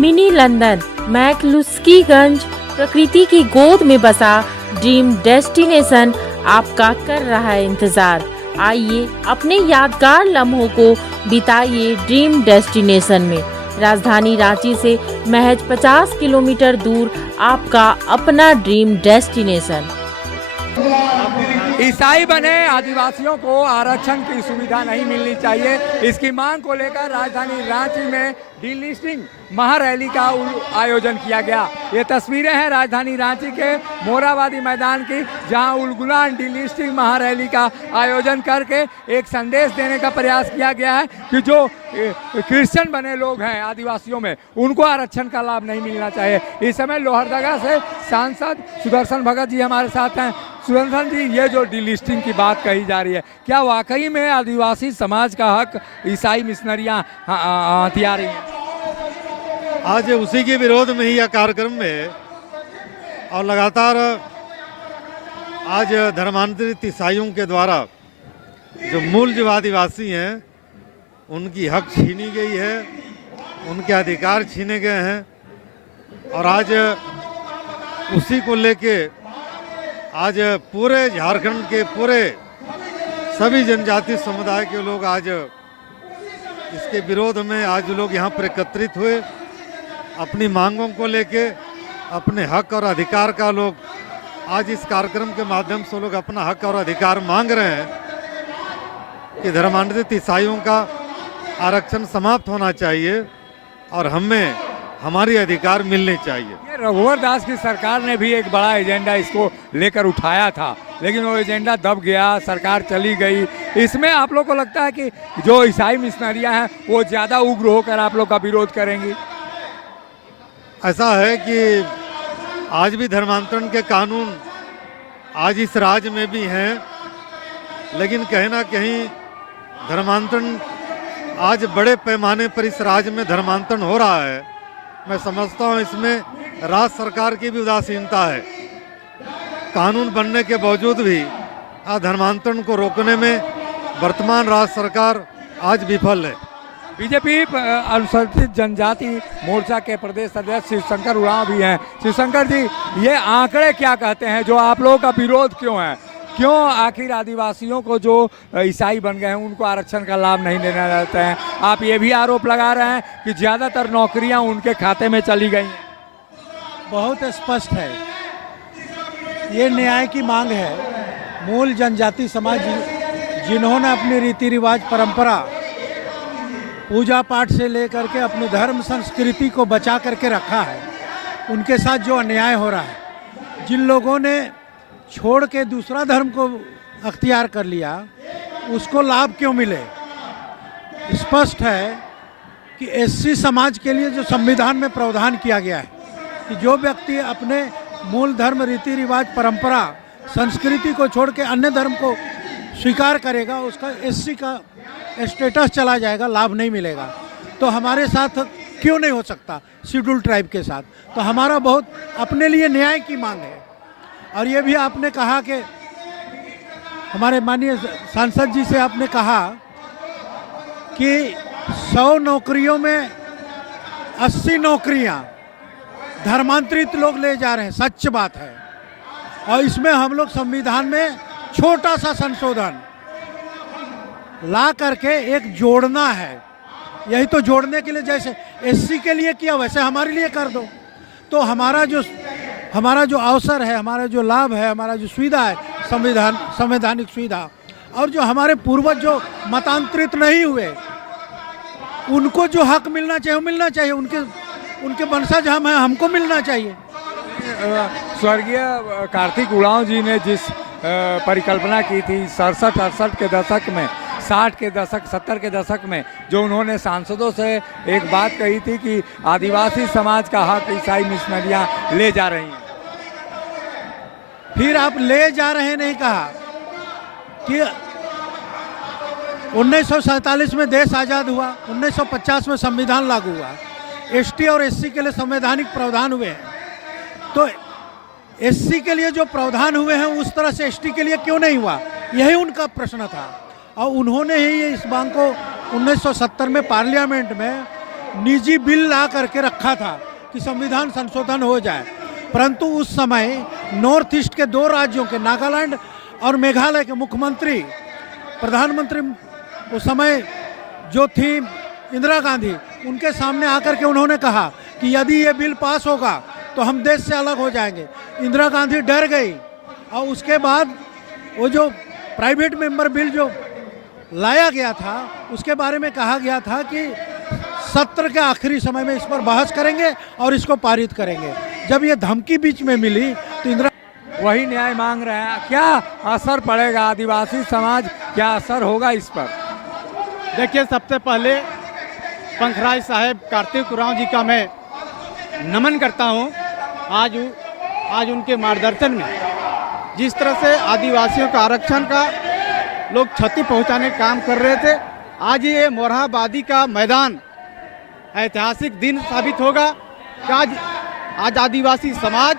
Mini London McCluskieganj प्रकृति की गोद में बसा ड्रीम डेस्टिनेशन आपका कर रहा है इंतजार। आइए अपने यादगार लम्हों को बिताइए ड्रीम डेस्टिनेशन में। राजधानी रांची से महज 50 किलोमीटर दूर आपका अपना ड्रीम डेस्टिनेशन। ईसाई बने आदिवासियों को आरक्षण की सुविधा नहीं मिलनी चाहिए, इसकी मांग को लेकर राजधानी रांची में डीलिस्टिंग महारैली का आयोजन किया गया। ये तस्वीरें हैं राजधानी रांची के मोराबादी मैदान की, जहां उलगुलान डीलिस्टिंग महारैली का आयोजन करके एक संदेश देने का प्रयास किया गया है कि जो क्रिश्चियन बने लोग हैं आदिवासियों में, उनको आरक्षण का लाभ नहीं मिलना चाहिए। इस समय लोहरदगा से सांसद सुदर्शन भगत जी हमारे साथ हैं। सुदर्शन जी, ये जो डीलिस्टिंग की बात कही जा रही है, क्या वाकई में आदिवासी समाज का हक ईसाई मिशनरियाँ हथिया रही हैं? आज उसी के विरोध में ही यह कार्यक्रम है और लगातार आज धर्मांतरित ईसाइयों के द्वारा जो मूल जो आदिवासी हैं उनकी हक छीनी गई है, उनके अधिकार छीने गए हैं। और आज उसी को लेके आज पूरे झारखंड के पूरे सभी जनजाति समुदाय के लोग आज इसके विरोध में आज लोग यहाँ पर एकत्रित हुए। अपनी मांगों को लेके, अपने हक और अधिकार का लोग आज इस कार्यक्रम के माध्यम से लोग अपना हक और अधिकार मांग रहे हैं कि धर्मांतरित ईसाइयों का आरक्षण समाप्त होना चाहिए और हमें हमारी अधिकार मिलने चाहिए। रघुवर दास की सरकार ने भी एक बड़ा एजेंडा इसको लेकर उठाया था, लेकिन वो एजेंडा दब गया, सरकार चली गई। इसमें आप लोग को लगता है कि जो ईसाई मिशनरियाँ हैं वो ज़्यादा उग्र होकर आप लोग का विरोध करेंगी? ऐसा है कि आज भी धर्मांतरण के कानून आज इस राज्य में भी हैं, लेकिन कहीं ना कहीं धर्मांतरण आज बड़े पैमाने पर इस राज्य में धर्मांतरण हो रहा है। मैं समझता हूँ इसमें राज्य सरकार की भी उदासीनता है। कानून बनने के बावजूद भी आज धर्मांतरण को रोकने में वर्तमान राज्य सरकार आज विफल है। बीजेपी अनुसूचित जनजाति मोर्चा के प्रदेश अध्यक्ष शिवशंकर उरांव भी हैं। शिवशंकर जी, ये आंकड़े क्या कहते हैं, जो आप लोगों का विरोध क्यों है? क्यों आखिर आदिवासियों को जो ईसाई बन गए हैं उनको आरक्षण का लाभ नहीं देना चाहते हैं? आप ये भी आरोप लगा रहे हैं कि ज़्यादातर नौकरियां उनके खाते में चली गई हैं। बहुत स्पष्ट है, ये न्याय की मांग है। मूल जनजाति समाज जिन्होंने अपनी रीति रिवाज, परंपरा, पूजा पाठ से लेकर के अपनी धर्म संस्कृति को बचा करके रखा है, उनके साथ जो अन्याय हो रहा है, जिन लोगों ने छोड़ के दूसरा धर्म को अख्तियार कर लिया, उसको लाभ क्यों मिले? स्पष्ट है कि एससी समाज के लिए जो संविधान में प्रावधान किया गया है कि जो व्यक्ति अपने मूल धर्म, रीति रिवाज, परंपरा, संस्कृति को छोड़ के अन्य धर्म को स्वीकार करेगा, उसका एससी का स्टेटस चला जाएगा, लाभ नहीं मिलेगा। तो हमारे साथ क्यों नहीं हो सकता शेड्यूल ट्राइब के साथ? तो हमारा बहुत अपने लिए न्याय की मांग है। और ये भी आपने कहा कि हमारे माननीय सांसद जी से आपने कहा कि 100 नौकरियों में 80 नौकरियां धर्मांतरित लोग ले जा रहे हैं। सच बात है। और इसमें हम लोग संविधान में छोटा सा संशोधन ला करके एक जोड़ना है। यही तो जोड़ने के लिए, जैसे एससी के लिए किया वैसे हमारे लिए कर दो। तो हमारा जो अवसर है, हमारा जो लाभ है, हमारा जो सुविधा है, संवैधानिक सुविधा, और जो हमारे पूर्वज जो मतांतरित नहीं हुए उनको जो हक मिलना चाहिए वो मिलना चाहिए। उनके वंशज हम हैं, हमको मिलना चाहिए। स्वर्गीय कार्तिक उरांव जी ने जिस परिकल्पना की थी 67-68 के दशक में, 60 के दशक, 70 के दशक में, जो उन्होंने सांसदों से एक बात कही थी कि आदिवासी समाज का हक ईसाई मिशनरियाँ ले जा रही हैं। फिर आप ले जा रहे नहीं कहा कि 1947 में देश आज़ाद हुआ, 1950 में संविधान लागू हुआ, एसटी और एससी के लिए संवैधानिक प्रावधान हुए हैं। तो एससी के लिए जो प्रावधान हुए हैं उस तरह से एसटी के लिए क्यों नहीं हुआ, यही उनका प्रश्न था। और उन्होंने ही इस मांग को 1970 में पार्लियामेंट में निजी बिल ला करके रखा था कि संविधान संशोधन हो जाए, परंतु उस समय नॉर्थ ईस्ट के 2 राज्यों के नागालैंड और मेघालय के मुख्यमंत्री, प्रधानमंत्री उस समय जो थी इंदिरा गांधी, उनके सामने आकर के उन्होंने कहा कि यदि ये बिल पास होगा तो हम देश से अलग हो जाएंगे। इंदिरा गांधी डर गई और उसके बाद वो जो प्राइवेट मेंबर बिल जो लाया गया था उसके बारे में कहा गया था कि सत्र के आखिरी समय में इस पर बहस करेंगे और इसको पारित करेंगे। जब ये धमकी बीच में मिली तो इंदिरा वही न्याय मांग रहे हैं। क्या असर पड़ेगा आदिवासी समाज, क्या असर होगा इस पर? देखिए, सबसे पहले पंखराज साहब कार्तिक उरांव जी का मैं नमन करता हूं। आज उनके मार्गदर्शन में जिस तरह से आदिवासियों का आरक्षण का लोग क्षति पहुंचाने का काम कर रहे थे, आज ये मोरहाबादी का मैदान ऐतिहासिक दिन साबित होगा कि आज आदिवासी समाज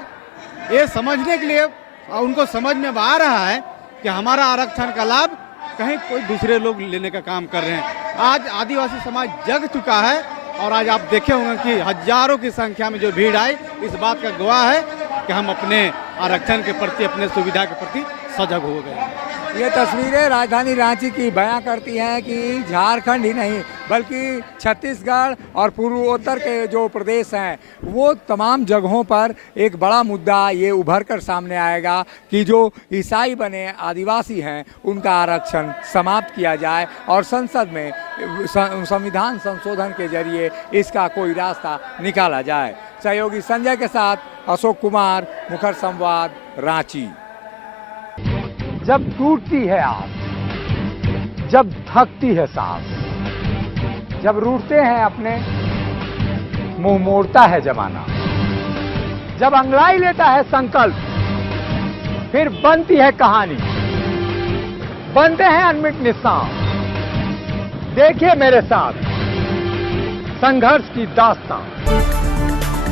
ये समझने के लिए उनको समझ में आ रहा है कि हमारा आरक्षण का लाभ कहीं कोई दूसरे लोग लेने का काम कर रहे हैं। आज आदिवासी समाज जग चुका है और आज आप देखे होंगे कि हजारों की संख्या में जो भीड़ आई, इस बात का गवाह है कि हम अपने आरक्षण के प्रति, अपने सुविधा के प्रति सजग हो गए। ये तस्वीरें राजधानी रांची की बयां करती हैं कि झारखंड ही नहीं बल्कि छत्तीसगढ़ और पूर्वोत्तर के जो प्रदेश हैं वो तमाम जगहों पर एक बड़ा मुद्दा ये उभर कर सामने आएगा कि जो ईसाई बने आदिवासी हैं उनका आरक्षण समाप्त किया जाए और संसद में संविधान संशोधन के जरिए इसका कोई रास्ता निकाला जाए। सहयोगी संजय के साथ अशोक कुमार, मुखर संवाद, रांची। जब टूटती है आस, जब थकती है सांस, जब रूठते हैं अपने, मुंह मोड़ता है जमाना, जब अंगड़ाई लेता है संकल्प, फिर बनती है कहानी, बनते हैं अनमिट निशान। देखिए मेरे साथ संघर्ष की दास्तां।